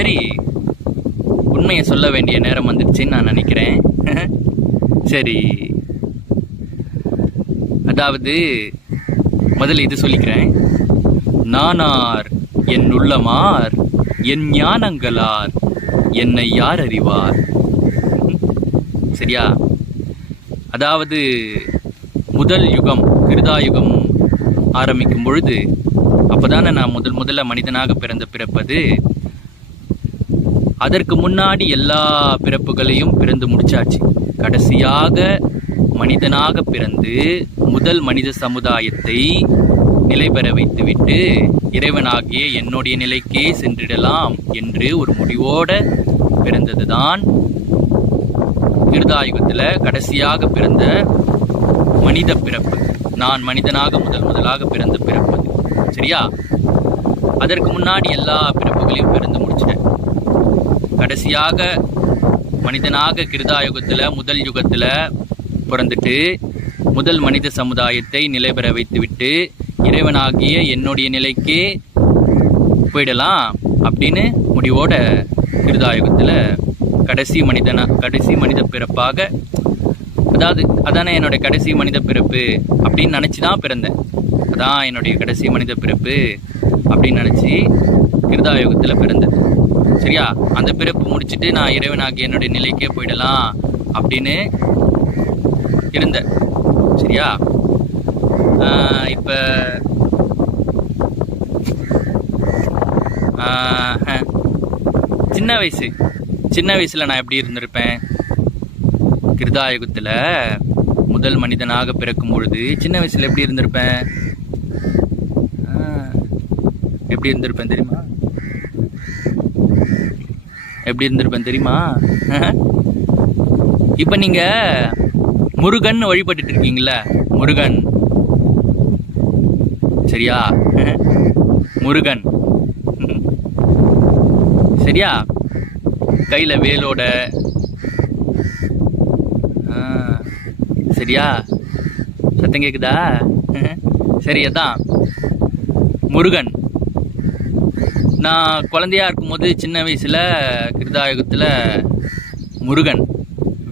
சரி, உண்மையை சொல்ல வேண்டிய நேரம் வந்துடுச்சுன்னு நான் நினைக்கிறேன். சரி, அதாவது முதல்ல இது சொல்லிக்கிறேன். நானார் என் உள்ளமார் என் ஞானங்களார் என்னை யார் அறிவார். சரியா? அதாவது முதல் யுகம் கிருதாயுகம் ஆரம்பிக்கும் பொழுது அப்பதானே நான் முதல்ல மனிதனாக பிறப்பது. அதற்கு முன்னாடி எல்லா பிறப்புகளையும் பிறந்து முடிச்சாச்சு. கடைசியாக மனிதனாக பிறந்து முதல் மனித சமுதாயத்தை நிலை பெற வைத்துவிட்டு இறைவனாகிய என்னுடைய நிலைக்கே சென்றிடலாம் என்று ஒரு முடிவோட பிறந்ததுதான் கிருதாயுகத்தில் கடைசியாக பிறந்த மனித பிறப்பு. நான் மனிதனாக முதலாக பிறந்து பிறப்பது. சரியா? அதற்கு முன்னாடி எல்லா பிறப்புகளையும் பிறந்து முடிச்சிட்டேன். கடைசியாக மனிதனாக கிருதாயுகத்தில் முதல் யுகத்தில் பிறந்துட்டு முதல் மனித சமுதாயத்தை நிலை பெற வைத்துவிட்டு இறைவனாகிய என்னுடைய நிலைக்கே போயிடலாம் அப்படின்னு முடிவோட கிருதாயுகத்தில் கடைசி மனித பிறப்பாக, அதானே என்னுடைய கடைசி மனித பிறப்பு அப்படின்னு நினச்சி தான் பிறந்தேன். அதான் என்னுடைய கடைசி மனித பிறப்பு அப்படின்னு நினச்சி கிருதாயுகத்தில் பிறந்தது. சரியா? அந்த பிறப்பு முடிச்சுட்டு நான் இறைவனாகிய என்னுடைய நிலைக்கே போயிடலாம் அப்படின்னு இருந்தேன். சரியா? இப்போ சின்ன வயசில் நான் எப்படி இருந்திருப்பேன்? கிருதாயுகத்தில் முதல் மனிதனாக பிறக்கும் பொழுது சின்ன வயசில் எப்படி இருந்திருப்பேன்? எப்படி இருந்திருப்பேன் தெரியுமா? இப்போ நீங்கள் முருகன் வழிபட்டுட்டு இருக்கீங்களா? முருகன். சரியா? முருகன். சரியா? கையில் வேலோட. சரியா? சத்தம் கேக்குதா? சரி, அதான் முருகன். நான் குழந்தையா இருக்கும்போது சின்ன வயசுல கிருதாயுகத்தில் முருகன்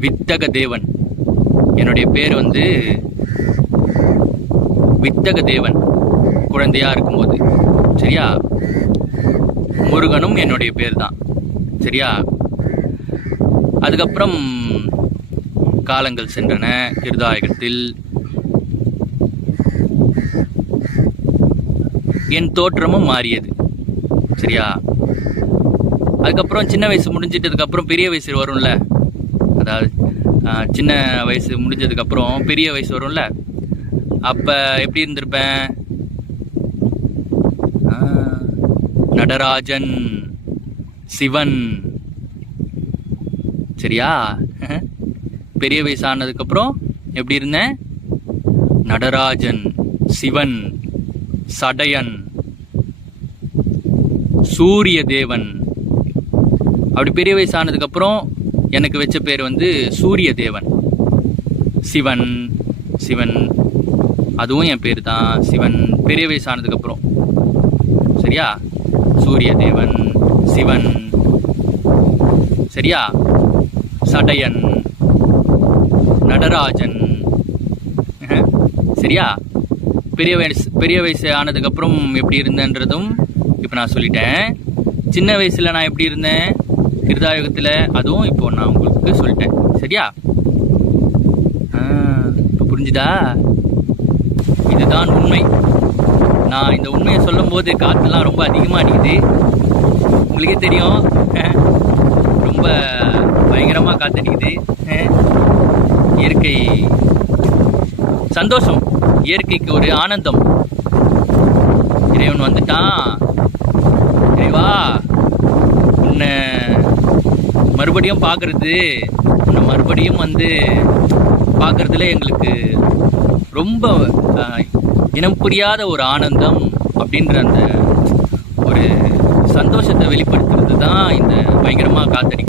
வித்தக தேவன். என்னுடைய பேர் வித்தக தேவன் குழந்தையா இருக்கும்போது. சரியா? முருகனும் என்னுடைய பேர் தான். சரியா? அதுக்கப்புறம் காலங்கள் சென்றன. கிருதாயுகத்தில் என் தோற்றமும் மாறியது. சரியா? அதுக்கப்புறம் சின்ன வயசு முடிஞ்சிட்டதுக்கப்புறம் பெரிய வயசு வரும்ல, அதாவது சின்ன வயசு முடிஞ்சதுக்கப்புறம் பெரிய வயசு வரும்ல, அப்போ எப்படி இருந்திருப்பேன்? நடராஜன், சிவன். சரியா? பெரிய வயசு ஆனதுக்கப்புறம் எப்படி இருந்தேன்? நடராஜன், சிவன், சடையன், சூரிய தேவன். அப்படி பெரிய வயசு ஆனதுக்கப்புறம் எனக்கு வச்ச பேர் சூரிய தேவன். சிவன் அதுவும் என் பேர் தான். சிவன் பெரிய வயசு ஆனதுக்கப்புறம். சரியா? சூரிய தேவன், சிவன். சரியா? சடையன், நடராஜன். சரியா? பெரிய வயசு ஆனதுக்கப்புறம் எப்படி இருந்தேன்றதும் இப்போ நான் சொல்லிட்டேன். சின்ன வயசில் நான் எப்படி இருந்தேன் கிருதாயுகத்தில், அதுவும் இப்போ நான் உங்களுக்கு சொல்லிட்டேன். சரியா? இப்போ புரிஞ்சுதா? இதுதான் உண்மை. நான் இந்த உண்மையை சொல்லும் போது காற்றுலாம் ரொம்ப அதிகமாக அடிக்குது. உங்களுக்கே தெரியும், ரொம்ப பயங்கரமாக காற்றடிக்குது. இயற்கை சந்தோஷம், இயற்கைக்கு ஒரு ஆனந்தம். இறைவன் வந்துட்டான். இறைவா, உன்னை மறுபடியும் பார்க்கறது, உன்னை மறுபடியும் பார்க்கறதுல எங்களுக்கு ரொம்ப இனம் புரியாத ஒரு ஆனந்தம் அப்படின்ற அந்த ஒரு சந்தோஷத்தை வெளிப்படுத்துறது தான் இந்த பயங்கரமாக காத்தடிக்கும்.